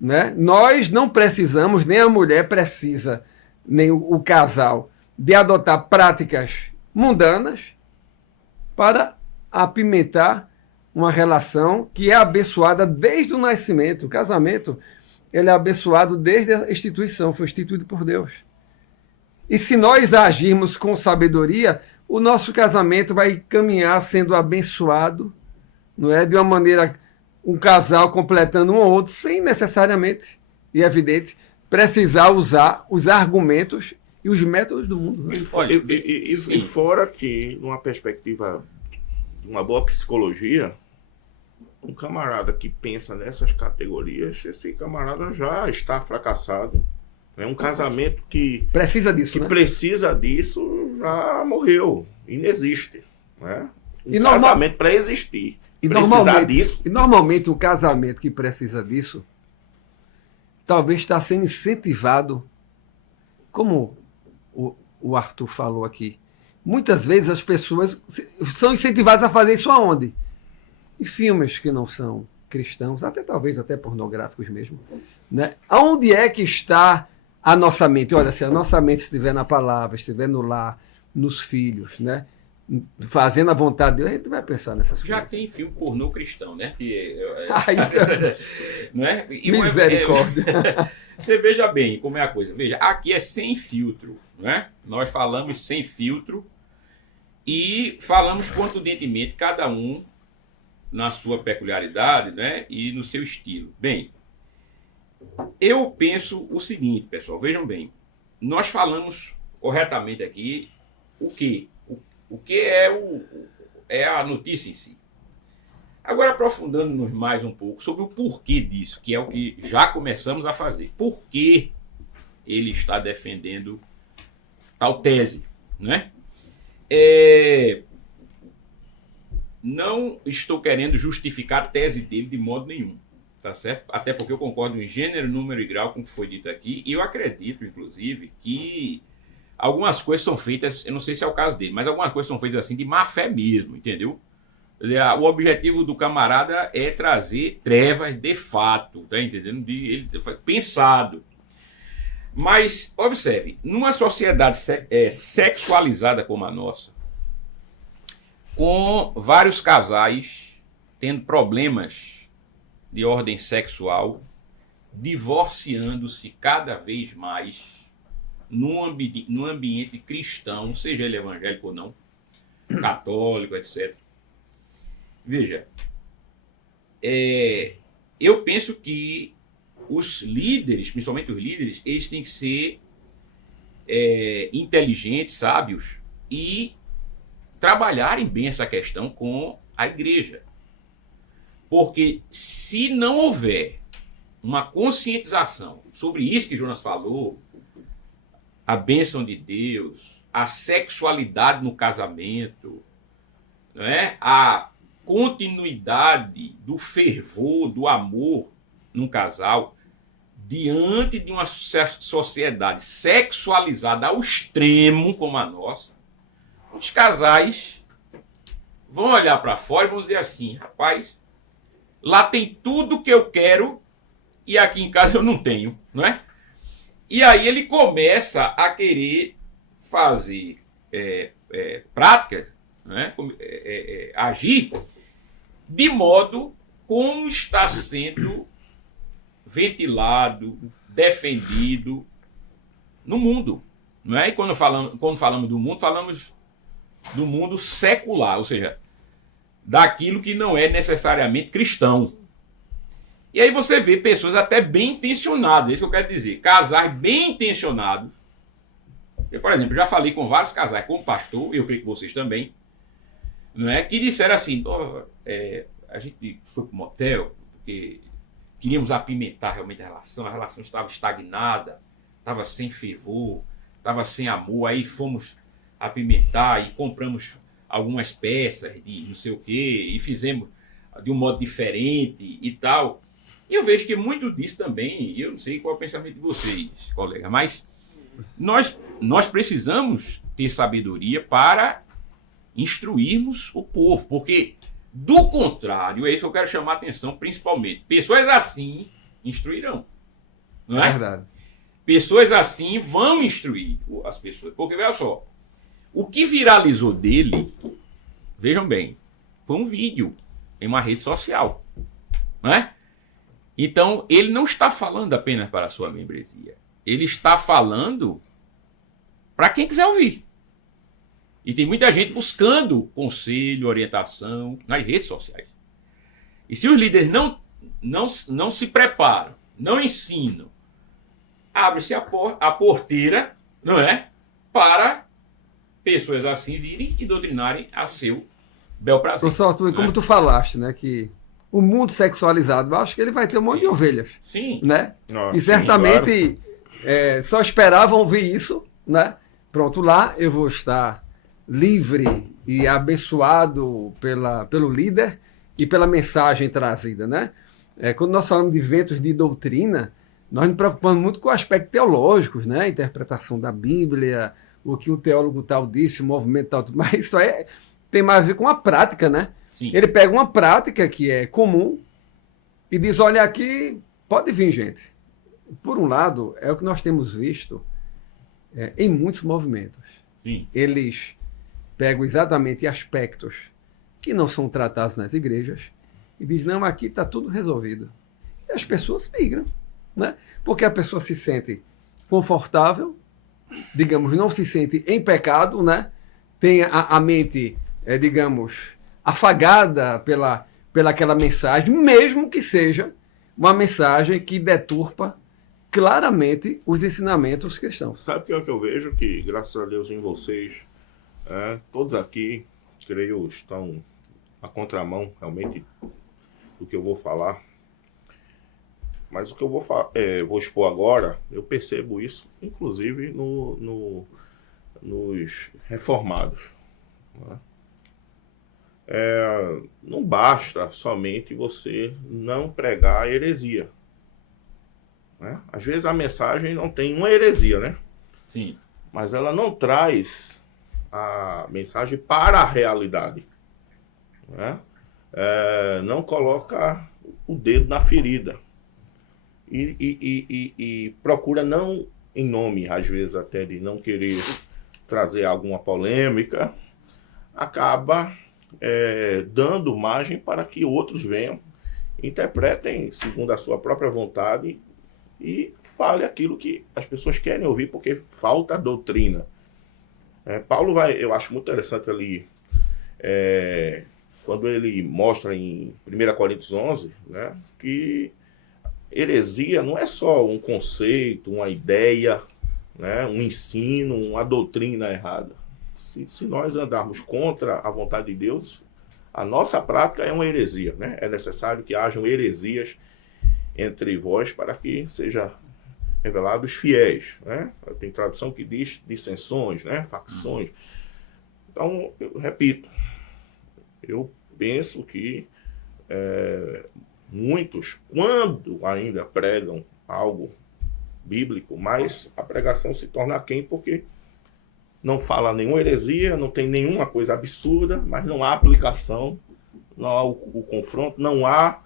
Né? Nós não precisamos, nem a mulher precisa, nem o casal, de adotar práticas mundanas para apimentar uma relação que é abençoada desde o nascimento. O casamento, ele é abençoado desde a instituição, foi instituído por Deus. E se nós agirmos com sabedoria, o nosso casamento vai caminhar sendo abençoado, não é? De uma maneira, um casal completando um ao outro, sem necessariamente, e é evidente, precisar usar os argumentos e os métodos do mundo. Né? Olha, e fora que, numa perspectiva de uma boa psicologia, um camarada que pensa nessas categorias, esse camarada já está fracassado. É um casamento que precisa disso, que né? precisa disso, já morreu, inexiste. Né? Casamento para existir. Disso. E normalmente o casamento que precisa disso talvez está sendo incentivado, como o Arthur falou aqui. Muitas vezes as pessoas são incentivadas a fazer isso aonde? Em filmes que não são cristãos, talvez até pornográficos mesmo. Né? Aonde é que está a nossa mente? Olha, se a nossa mente estiver na palavra, estiver no lar, nos filhos, né? Fazendo a vontade de Deus, a gente vai pensar nessas Já coisas. tem filme pornô cristão, né? Não é? Misericórdia. Você veja bem como é a coisa. Veja, aqui é sem filtro, né? Nós falamos sem filtro e falamos contundentemente, cada um na sua peculiaridade, né? E no seu estilo. Bem, eu penso o seguinte, pessoal, vejam bem. Nós falamos corretamente aqui o quê? O que é a notícia em si. Agora, aprofundando-nos mais um pouco sobre o porquê disso, que é o que já começamos a fazer. Por que ele está defendendo tal tese, né? Não estou querendo justificar a tese dele de modo nenhum, tá certo? Até porque eu concordo em gênero, número e grau com o que foi dito aqui, e eu acredito, inclusive, que algumas coisas são feitas, eu não sei se é o caso dele, mas algumas coisas são feitas assim de má fé mesmo, entendeu? O objetivo do camarada é trazer trevas de fato, tá entendendo? Ele pensado. Mas, observe, numa sociedade sexualizada como a nossa, com vários casais tendo problemas de ordem sexual, divorciando-se cada vez mais num ambiente cristão, seja ele evangélico ou não, católico, etc. Veja, eu penso que os líderes, principalmente os líderes, eles têm que ser inteligentes, sábios e trabalharem bem essa questão com a igreja. Porque se não houver uma conscientização sobre isso que Jonas falou, a bênção de Deus, a sexualidade no casamento, não é? A continuidade do fervor, do amor num casal, diante de uma sociedade sexualizada ao extremo como a nossa, os casais vão olhar para fora e vão dizer assim: rapaz, lá tem tudo que eu quero e aqui em casa eu não tenho, não é? E aí ele começa a querer fazer práticas, né? Agir de modo como está sendo ventilado, defendido no mundo. Não é? E quando falamos do mundo, falamos do mundo secular, ou seja, daquilo que não é necessariamente cristão. E aí você vê pessoas até bem intencionadas, é isso que eu quero dizer, casais bem intencionados. Eu, por exemplo, já falei com vários casais, como pastor, eu creio que vocês também, não é? Que disseram assim: a gente foi para o motel porque queríamos apimentar realmente a relação estava estagnada, estava sem fervor, estava sem amor, aí fomos apimentar e compramos algumas peças de não sei o quê, e fizemos de um modo diferente e tal. E eu vejo que muito disso também, eu não sei qual é o pensamento de vocês, colega, mas nós precisamos ter sabedoria para instruirmos o povo, porque, do contrário, é isso que eu quero chamar a atenção, principalmente. Pessoas assim instruirão. Não é? Verdade. Pessoas assim vão instruir as pessoas. Porque, veja só, o que viralizou dele, vejam bem, foi um vídeo em uma rede social. Não é? Então, ele não está falando apenas para a sua membresia. Ele está falando para quem quiser ouvir. E tem muita gente buscando conselho, orientação nas redes sociais. E se os líderes não se preparam, não ensinam, abre-se a porteira, não é? Para pessoas assim virem e doutrinarem a seu bel prazer. Professor Arthur, como tu falaste, né, que o mundo sexualizado, eu acho que ele vai ter um monte de ovelhas. Sim. Né? Ah, e certamente só esperavam ouvir isso, né? Pronto, lá eu vou estar livre e abençoado pelo líder e pela mensagem trazida, né? Quando nós falamos de ventos de doutrina, nós nos preocupamos muito com aspectos teológicos, né? A interpretação da Bíblia, o que o teólogo tal disse, o movimento tal, mas isso tem mais a ver com a prática, né? Sim. Ele pega uma prática que é comum e diz: olha, aqui pode vir, gente. Por um lado, é o que nós temos visto em muitos movimentos. Sim. Eles pegam exatamente aspectos que não são tratados nas igrejas e dizem: não, aqui está tudo resolvido. E as pessoas migram, né? Porque a pessoa se sente confortável, digamos, não se sente em pecado, né? Tem a mente, digamos, afagada pela aquela mensagem, mesmo que seja uma mensagem que deturpa claramente os ensinamentos cristãos. Sabe o que é o que eu vejo? Que, graças a Deus, em vocês, todos aqui, creio, estão à contramão, realmente, do que eu vou falar. Mas o que eu vou expor agora, eu percebo isso, inclusive, nos reformados. Né? Não basta somente você não pregar a heresia. Né? Às vezes a mensagem não tem uma heresia, né? Sim. Mas ela não traz a mensagem para a realidade. Né? Não coloca o dedo na ferida. E procura não, em nome, às vezes até de não querer trazer alguma polêmica, acaba dando margem para que outros venham, interpretem segundo a sua própria vontade e fale aquilo que as pessoas querem ouvir, porque falta doutrina. Paulo eu acho muito interessante ali, quando ele mostra em 1 Coríntios 11, né, que heresia não é só um conceito, uma ideia, né, um ensino, uma doutrina errada. Se nós andarmos contra a vontade de Deus, a nossa prática é uma heresia. Né? É necessário que hajam heresias entre vós para que seja revelados fiéis, né? Tem tradução que diz dissensões, né? Facções. Então, eu repito, eu penso que muitos, quando ainda pregam algo bíblico, mas a pregação se torna aquém porque não fala nenhuma heresia, não tem nenhuma coisa absurda, mas não há aplicação, não há o confronto, não há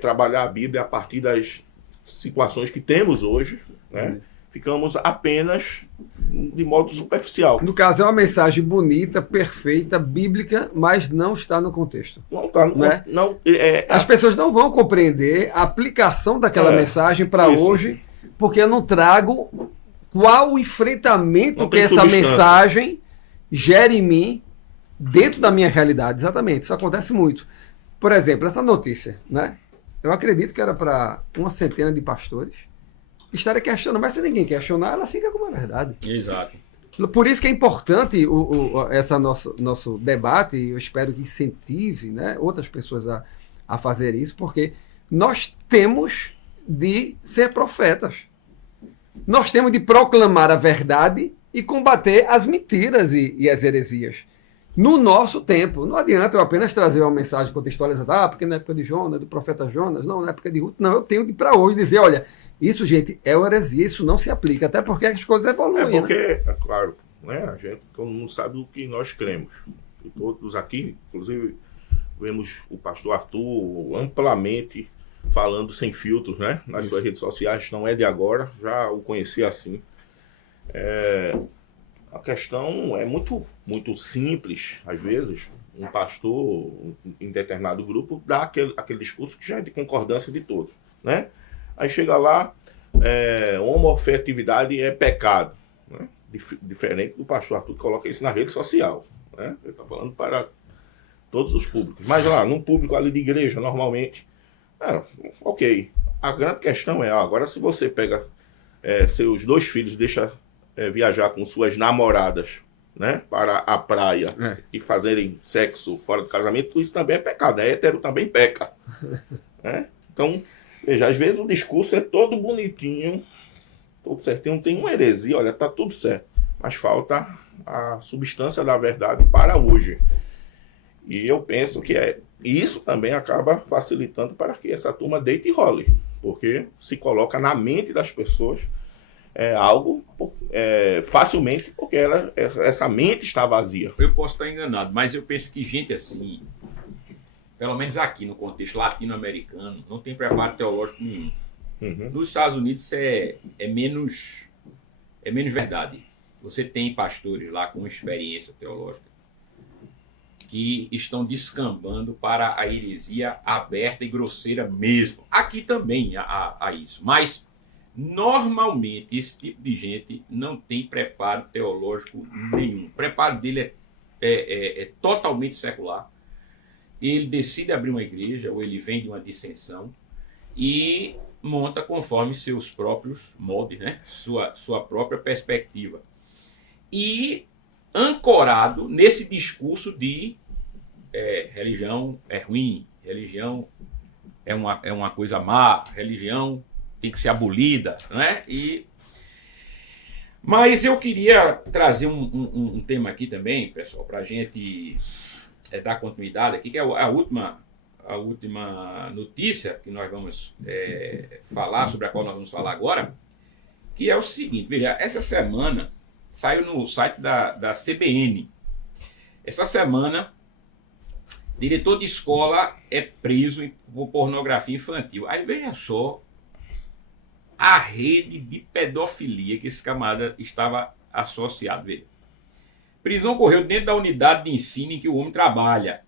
trabalhar a Bíblia a partir das situações que temos hoje, né? Ficamos apenas de modo superficial. No caso, é uma mensagem bonita, perfeita, bíblica, mas não está no contexto. Não está no Né? As pessoas não vão compreender a aplicação daquela mensagem para hoje, porque eu não trago qual o enfrentamento que essa mensagem gera em mim dentro da minha realidade. Exatamente, isso acontece muito. Por exemplo, essa notícia, né? Eu acredito que era para uma centena de pastores estarem questionando, mas se ninguém questionar, ela fica como a verdade. Exato. Por isso que é importante esse nosso debate, e eu espero que incentive, né, outras pessoas a fazer isso, porque nós temos de ser profetas. Nós temos de proclamar a verdade e combater as mentiras e as heresias. No nosso tempo. Não adianta eu apenas trazer uma mensagem contextualizada, porque na época de Jonas, do profeta Jonas, não, na época de Ruth, não, eu tenho de para hoje dizer, olha, isso, gente, é heresia, isso não se aplica, até porque as coisas evoluem. Porque, é claro, né, a gente, todo mundo sabe o que nós cremos. E todos aqui, inclusive, vemos o pastor Arthur amplamente falando sem filtros, né, nas suas redes sociais, não é de agora, já o conheci assim. A questão é muito, muito simples, às vezes. Um pastor em determinado grupo dá aquele discurso que já é de concordância de todos, né? Aí chega lá, homoafetividade é pecado, né? Diferente do pastor Arthur que coloca isso na rede social, né? Ele está falando para todos os públicos. Mas lá, num público ali de igreja, normalmente, ok. A grande questão é, agora se você pega seus 2 filhos, deixa viajar com suas namoradas, né, para a praia e fazerem sexo fora do casamento, isso também é pecado, né? Hétero também peca. Né? Então, veja, às vezes o discurso é todo bonitinho, todo certinho, não tem uma heresia, olha, tá tudo certo, mas falta a substância da verdade para hoje. E eu penso que isso também acaba facilitando para que essa turma deite e role, porque se coloca na mente das pessoas algo facilmente, porque essa mente está vazia. Eu posso estar enganado, mas eu penso que gente assim, pelo menos aqui no contexto latino-americano, não tem preparo teológico nenhum. Nos Estados Unidos isso é menos verdade. Você tem pastores lá com experiência teológica que estão descambando para a heresia aberta e grosseira mesmo. Aqui também há isso, mas normalmente esse tipo de gente não tem preparo teológico nenhum. O preparo dele é totalmente secular. Ele decide abrir uma igreja ou ele vem de uma dissensão e monta conforme seus próprios moldes, né? Sua própria perspectiva. E ancorado nesse discurso de religião é ruim, religião é uma coisa má, religião tem que ser abolida, né? Mas eu queria trazer um tema aqui também, pessoal, para a gente dar continuidade aqui, que é a última notícia que nós vamos falar, sobre a qual nós vamos falar agora, que é o seguinte, veja, essa semana saiu no site da CBN. Essa semana, diretor de escola é preso por pornografia infantil. Aí veja só a rede de pedofilia que esse camarada estava associado. Veja. Prisão ocorreu dentro da unidade de ensino em que o homem trabalha.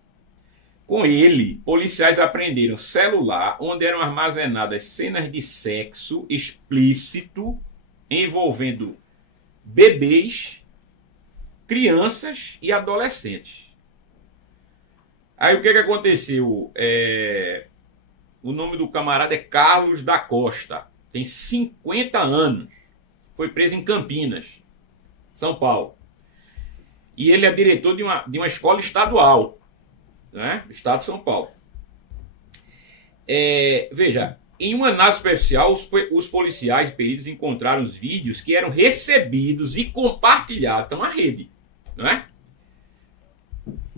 Com ele, policiais apreenderam celular onde eram armazenadas cenas de sexo explícito envolvendo bebês, crianças e adolescentes. Aí o que aconteceu? O nome do camarada é Carlos da Costa. Tem 50 anos. Foi preso em Campinas, São Paulo. E ele é diretor de uma escola estadual, né? Do estado de São Paulo. Veja, Em uma análise especial, os policiais e peritos encontraram os vídeos que eram recebidos e compartilhados na rede, não é?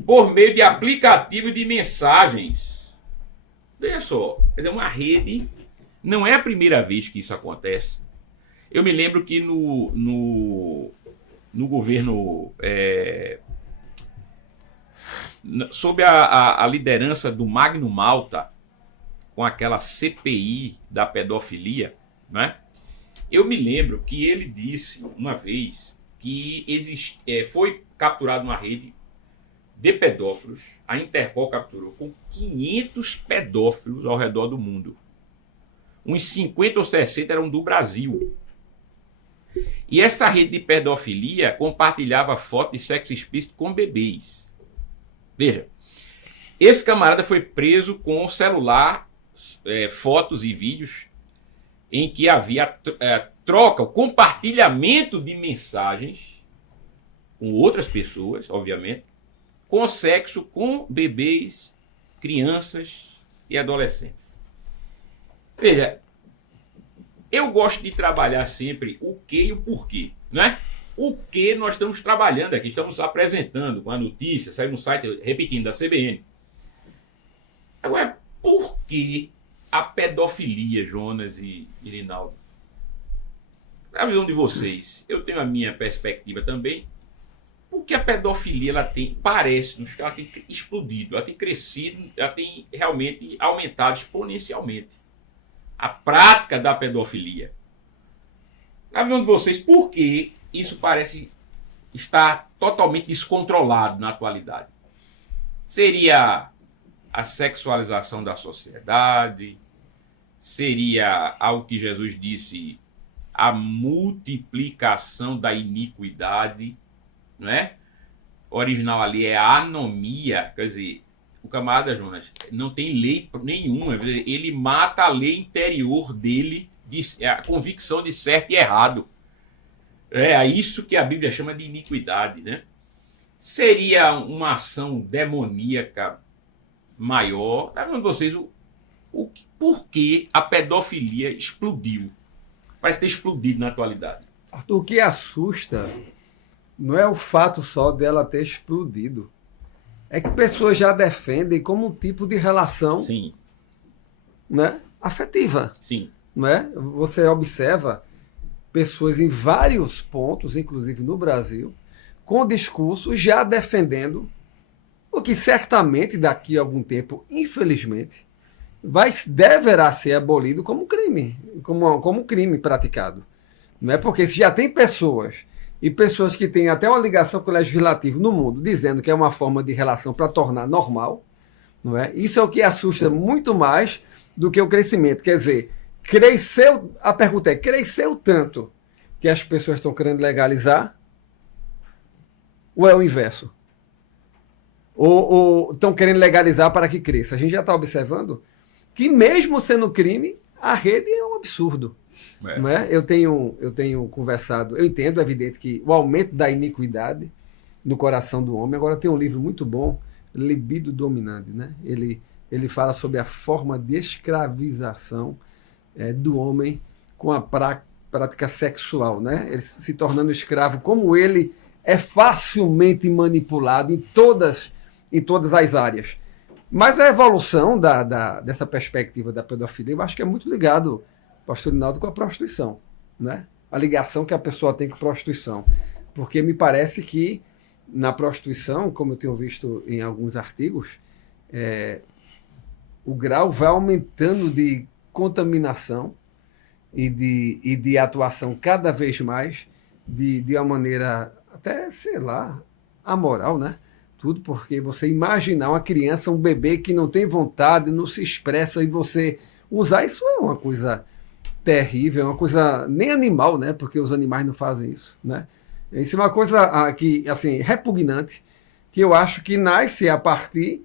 Por meio de aplicativo de mensagens. Veja só, é uma rede, não é a primeira vez que isso acontece. Eu me lembro que no governo, sob a liderança do Magno Malta, com aquela CPI da pedofilia, né? Eu me lembro que ele disse uma vez que foi capturado uma rede de pedófilos, a Interpol capturou com 500 pedófilos ao redor do mundo. Uns 50 ou 60 eram do Brasil. E essa rede de pedofilia compartilhava fotos de sexo explícito com bebês. Veja, esse camarada foi preso com o celular, fotos e vídeos em que havia troca, o compartilhamento de mensagens com outras pessoas, obviamente, com sexo com bebês, crianças e adolescentes. Veja, eu gosto de trabalhar sempre o que e o porquê, né? O que nós estamos trabalhando aqui, estamos apresentando com a notícia, saiu no site, repetindo, da CBN. Agora, por que a pedofilia, Jonas e Rinaldo? Na visão de vocês, eu tenho a minha perspectiva também, porque a pedofilia, parece-nos que ela tem explodido, ela tem crescido, ela tem realmente aumentado exponencialmente. A prática da pedofilia. Na visão de vocês, por que isso parece estar totalmente descontrolado na atualidade? Seria a sexualização da sociedade? Seria algo que Jesus disse, a multiplicação da iniquidade, não é? O original ali é a anomia, quer dizer, o camarada Jonas não tem lei nenhuma, ele mata a lei interior dele, a convicção de certo e errado. É isso que a Bíblia chama de iniquidade, né? Seria uma ação demoníaca maior. Tá vendo vocês por que a pedofilia explodiu? Parece ter explodido na atualidade. Arthur, o que assusta não é o fato só dela ter explodido. É que pessoas já defendem como um tipo de relação, sim, né, afetiva. Sim. Não é? Você observa pessoas em vários pontos, inclusive no Brasil, com discursos já defendendo o que certamente daqui a algum tempo, infelizmente, deverá ser abolido como crime, como crime praticado. Não é? Porque se já tem pessoas e pessoas que têm até uma ligação com o legislativo no mundo, dizendo que é uma forma de relação para tornar normal, não é? Isso é o que assusta muito mais do que o crescimento. Quer dizer, a pergunta é, cresceu tanto que as pessoas estão querendo legalizar? Ou é o inverso? Ou estão querendo legalizar para que cresça? A gente já está observando que mesmo sendo crime, a rede é um absurdo. Não é? Eu tenho conversado, eu entendo, é evidente que o aumento da iniquidade no coração do homem. Agora tem um livro muito bom, Libido Dominante, né? Ele fala sobre a forma de escravização do homem com a prática sexual, né? Ele se tornando escravo, como ele é facilmente manipulado em todas as áreas. Mas a evolução dessa perspectiva da pedofilia, eu acho que é muito ligado, pastor Rinaldo, com a prostituição, né? A ligação que a pessoa tem com a prostituição. Porque me parece que na prostituição, como eu tenho visto em alguns artigos, o grau vai aumentando de contaminação e de atuação cada vez mais de uma maneira até, sei lá, amoral, né? Tudo porque você imaginar uma criança, um bebê que não tem vontade, não se expressa, e você usar isso é uma coisa terrível, é uma coisa nem animal, né? Porque os animais não fazem isso, né? Isso é uma coisa que, assim, repugnante, que eu acho que nasce a partir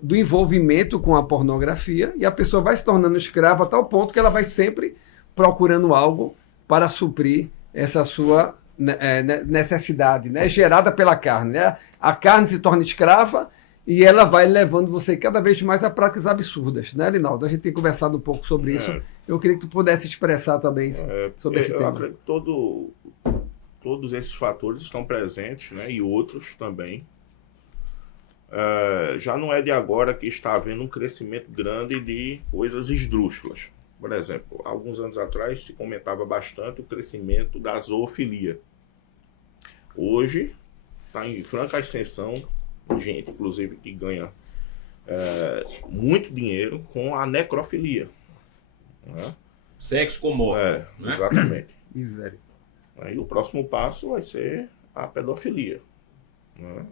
do envolvimento com a pornografia, e a pessoa vai se tornando escrava a tal ponto que ela vai sempre procurando algo para suprir essa sua necessidade, né, gerada pela carne, né? A carne se torna escrava e ela vai levando você cada vez mais a práticas absurdas, né, Linaldo? A gente tem conversado um pouco sobre isso. Eu queria que tu pudesse expressar também sobre esse tema. Acredito que todos esses fatores estão presentes, né, e outros também. Já não é de agora que está havendo um crescimento grande de coisas esdrúxulas. Por exemplo, alguns anos atrás se comentava bastante o crescimento da zoofilia. Hoje está em franca ascensão, gente, inclusive, que ganha muito dinheiro com a necrofilia. Né? Sexo com morte. Né? Exatamente. Miséria. Aí o próximo passo vai ser a pedofilia. Né?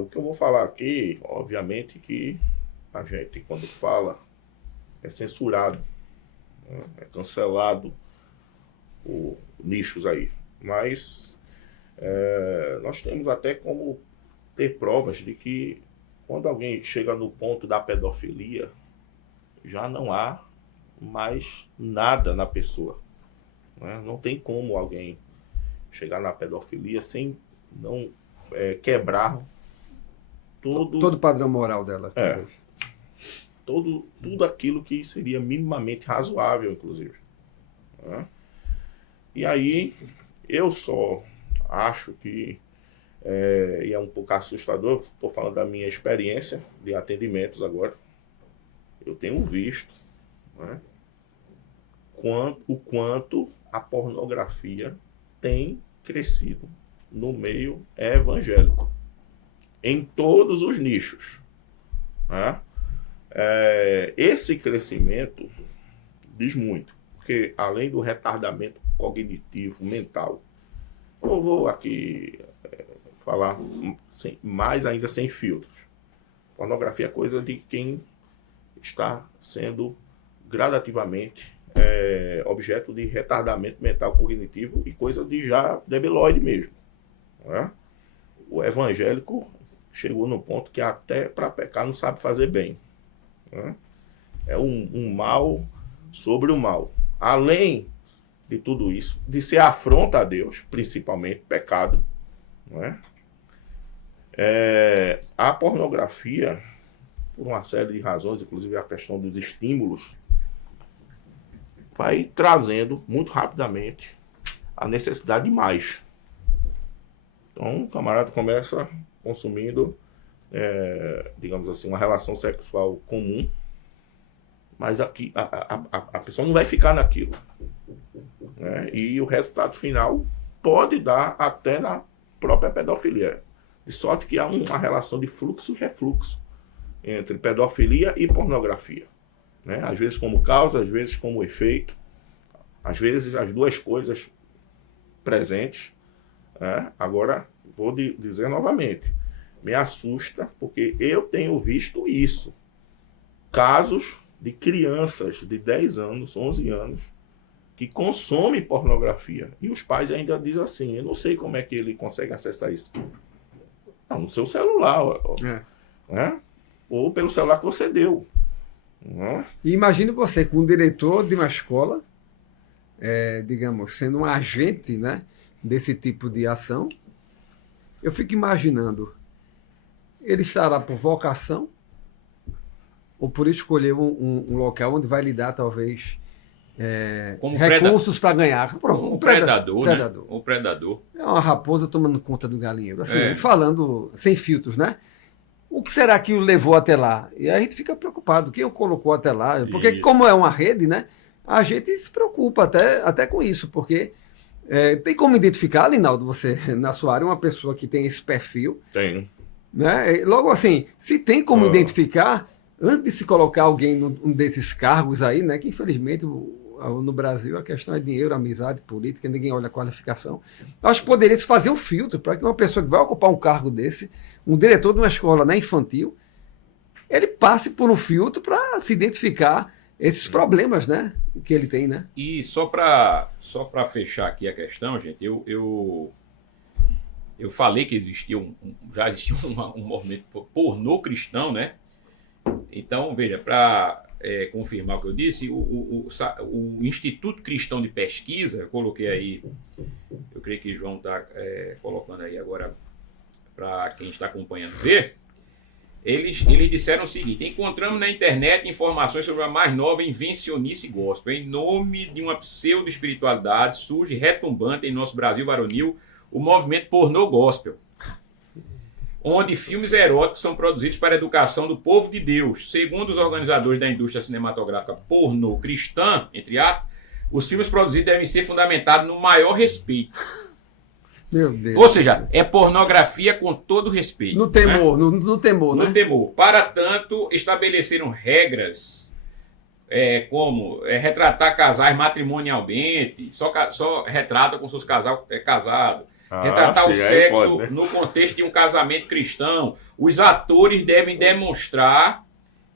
O que eu vou falar aqui, obviamente que a gente, quando fala, é censurado, né? É cancelado os nichos aí. Mas nós temos até como ter provas de que quando alguém chega no ponto da pedofilia, já não há mais nada na pessoa. Né? Não tem como alguém chegar na pedofilia sem não quebrar todo o padrão moral dela. Tudo aquilo que seria minimamente razoável, inclusive. Né? E aí, eu só acho que e é um pouco assustador, estou falando da minha experiência de atendimentos agora. Eu tenho visto, né, o quanto a pornografia tem crescido no meio evangélico, em todos os nichos. Né? Esse crescimento diz muito, porque além do retardamento cognitivo, mental, eu vou aqui falar mais ainda sem filtros. Pornografia é coisa de quem está sendo gradativamente objeto de retardamento mental cognitivo e coisa de já debilóide mesmo. Né? O evangélico chegou no ponto que até para pecar não sabe fazer bem. Né? É um mal sobre o mal. Além de tudo isso, de ser afronta a Deus, principalmente pecado, não é? A pornografia, por uma série de razões, inclusive a questão dos estímulos, vai trazendo muito rapidamente a necessidade de mais. Então, o camarada começa consumindo, digamos assim, uma relação sexual comum, mas aqui, a pessoa não vai ficar naquilo. Né? E o resultado final pode dar até na própria pedofilia. De sorte que há uma relação de fluxo e refluxo entre pedofilia e pornografia. Né? Às vezes como causa, às vezes como efeito, às vezes as duas coisas presentes. Agora, vou dizer novamente, me assusta porque eu tenho visto isso. Casos de crianças de 10 anos, 11 anos, que consomem pornografia. E os pais ainda dizem assim, eu não sei como é que ele consegue acessar isso. Não, no seu celular. Né? Ou pelo celular que você deu. E imagine você com um diretor de uma escola, digamos, sendo um agente, né, desse tipo de ação. Eu fico imaginando, ele estará por vocação ou por escolher um local onde vai lhe dar, talvez, recursos para ganhar. Pronto, um predador. Predador. Né? Um predador. É uma raposa tomando conta do galinheiro. Assim, falando sem filtros, né? O que será que o levou até lá? E a gente fica preocupado. Quem o colocou até lá? Porque como é uma rede, né? A gente se preocupa até com isso, porque tem como identificar, Linaldo, você, na sua área, uma pessoa que tem esse perfil? Tem. Né? Logo assim, se tem como identificar, antes de se colocar alguém num desses cargos aí, né? Que infelizmente no Brasil a questão é dinheiro, amizade, política, ninguém olha a qualificação. Eu acho que poderia se fazer um filtro para que uma pessoa que vai ocupar um cargo desse, um diretor de uma escola, né, infantil, ele passe por um filtro para se identificar esses problemas, né, que ele tem, né? E só para fechar aqui a questão, gente, eu falei que já existia um movimento pornô cristão, né? Então, veja, para confirmar o que eu disse, o Instituto Cristão de Pesquisa, eu coloquei aí, eu creio que João está colocando aí agora para quem está acompanhando ver, eles disseram o seguinte: encontramos na internet informações sobre a mais nova invencionice gospel. Em nome de uma pseudo-espiritualidade, surge retumbante em nosso Brasil varonil o movimento pornô gospel, onde filmes eróticos são produzidos para a educação do povo de Deus. Segundo os organizadores da indústria cinematográfica pornô cristã, entre aspas, os filmes produzidos devem ser fundamentados no maior respeito. Meu Deus. Ou seja, é pornografia com todo respeito. No temor, né? no temor, né? No temor. Para tanto, estabeleceram regras como retratar casais matrimonialmente, só retrata com seus casados casados. Retratar o sexo pode, né? no contexto de um casamento cristão. Os atores devem demonstrar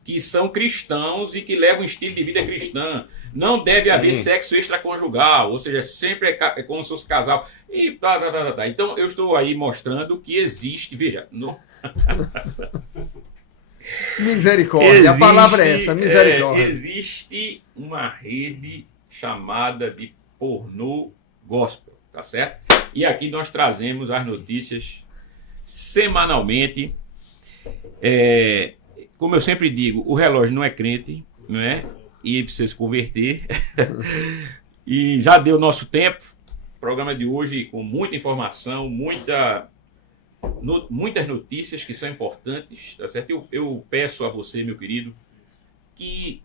que são cristãos e que levam um estilo de vida cristã. Não deve haver sexo extraconjugal, ou seja, sempre é como se fosse casal. E tá. Então, eu estou aí mostrando que existe, veja... Misericórdia, a palavra é essa, misericórdia. Existe uma rede chamada de pornô gospel, tá certo? E aqui nós trazemos as notícias semanalmente. Como eu sempre digo, o relógio não é crente, não é? E precisa se converter. E já deu nosso tempo. Programa de hoje com muita informação, muitas notícias que são importantes, tá certo? Eu peço a você, meu querido, que,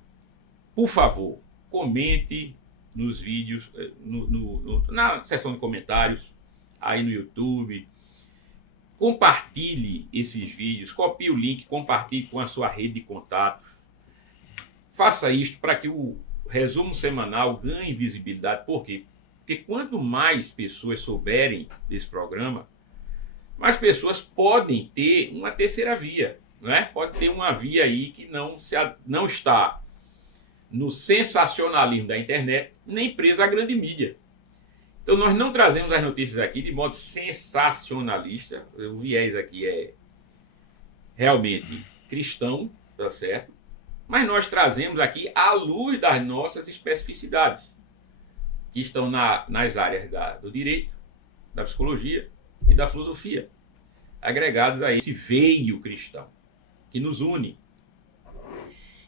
por favor, comente nos vídeos, na seção de comentários, aí no YouTube. Compartilhe esses vídeos, copie o link, compartilhe com a sua rede de contatos. Faça isto para que o resumo semanal ganhe visibilidade. Por quê? Porque quanto mais pessoas souberem desse programa, mais pessoas podem ter uma terceira via, não é? Pode ter uma via aí que não está no sensacionalismo da internet, nem presa à grande mídia. Então nós não trazemos as notícias aqui de modo sensacionalista. O viés aqui é realmente cristão, tá certo? Mas nós trazemos aqui à luz das nossas especificidades, que estão nas áreas do direito, da psicologia e da filosofia, agregados a esse veio cristão, que nos une.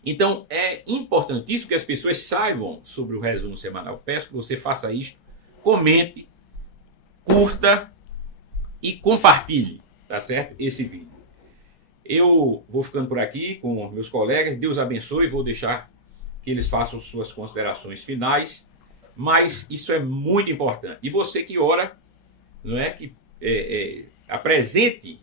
Então, é importantíssimo que as pessoas saibam sobre o resumo semanal. Peço que você faça isto, comente, curta e compartilhe, tá certo? Esse vídeo. Eu vou ficando por aqui com meus colegas. Deus abençoe. Vou deixar que eles façam suas considerações finais. Mas isso é muito importante. E você que ora, não é? Que apresente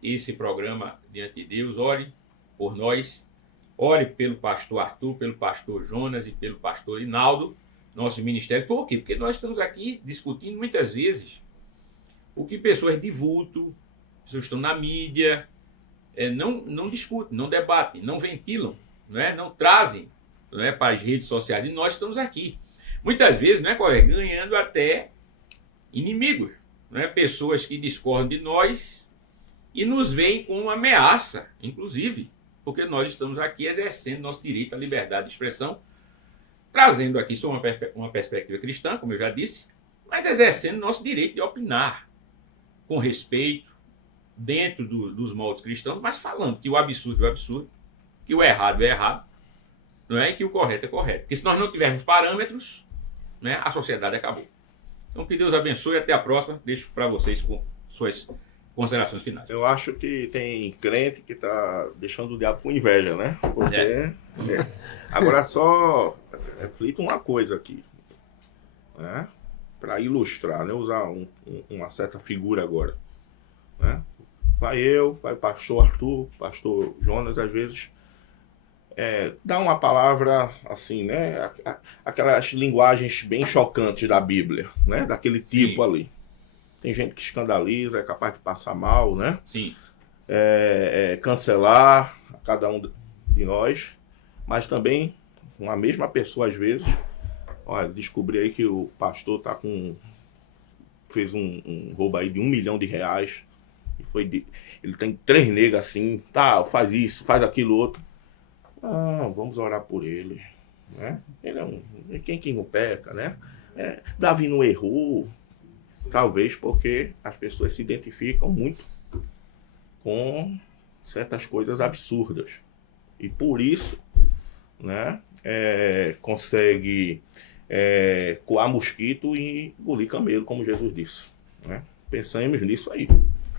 esse programa diante de Deus. Ore por nós. Ore pelo pastor Arthur, pelo pastor Jonas e pelo pastor Linaldo, nosso ministério. Por quê? Porque nós estamos aqui discutindo muitas vezes o que pessoas de vulto, pessoas que estão na mídia, não discutem, não debatem, não ventilam, não trazem, para as redes sociais. E nós estamos aqui. Muitas vezes, ganhando até inimigos, pessoas que discordam de nós e nos veem como uma ameaça, inclusive, porque nós estamos aqui exercendo nosso direito à liberdade de expressão, trazendo aqui só uma perspectiva cristã, como eu já disse, mas exercendo nosso direito de opinar, com respeito, dentro dos moldes cristãos, mas falando que o absurdo é o absurdo, que o errado é errado, e que o correto é correto. Porque se nós não tivermos parâmetros, a sociedade acabou. Então que Deus abençoe e até a próxima. Deixo para vocês com suas considerações finais. Eu acho que tem crente que está deixando o diabo com inveja, né? Porque agora só reflito uma coisa aqui, para ilustrar, usar uma certa figura agora, Vai o pastor Arthur, pastor Jonas, às vezes dá uma palavra assim, aquelas linguagens bem chocantes da Bíblia, daquele tipo. Sim. Ali. Tem gente que escandaliza, é capaz de passar mal, Sim. Cancelar a cada um de nós, mas também uma mesma pessoa, às vezes, descobri aí que o pastor fez um roubo aí de R$1 milhão, ele tem 3 negras assim, faz isso, faz aquilo outro. Vamos orar por ele, Ele quem não peca, Davi não errou. Talvez porque as pessoas se identificam muito com certas coisas absurdas. E por isso, né, consegue coar mosquito e engolir camelo, como Jesus disse. Né? Pensamos nisso aí.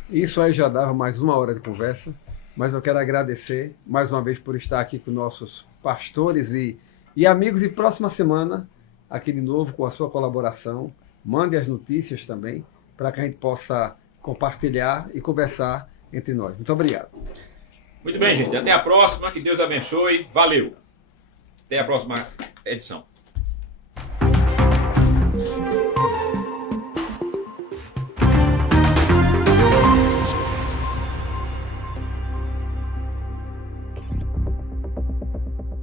Isso aí já dava mais uma hora de conversa, mas eu quero agradecer mais uma vez por estar aqui com nossos pastores e amigos. E próxima semana, aqui de novo com a sua colaboração, mande as notícias também, para que a gente possa compartilhar e conversar entre nós. Muito obrigado. Muito bem, gente. Até a próxima. Que Deus abençoe. Valeu. Até a próxima edição.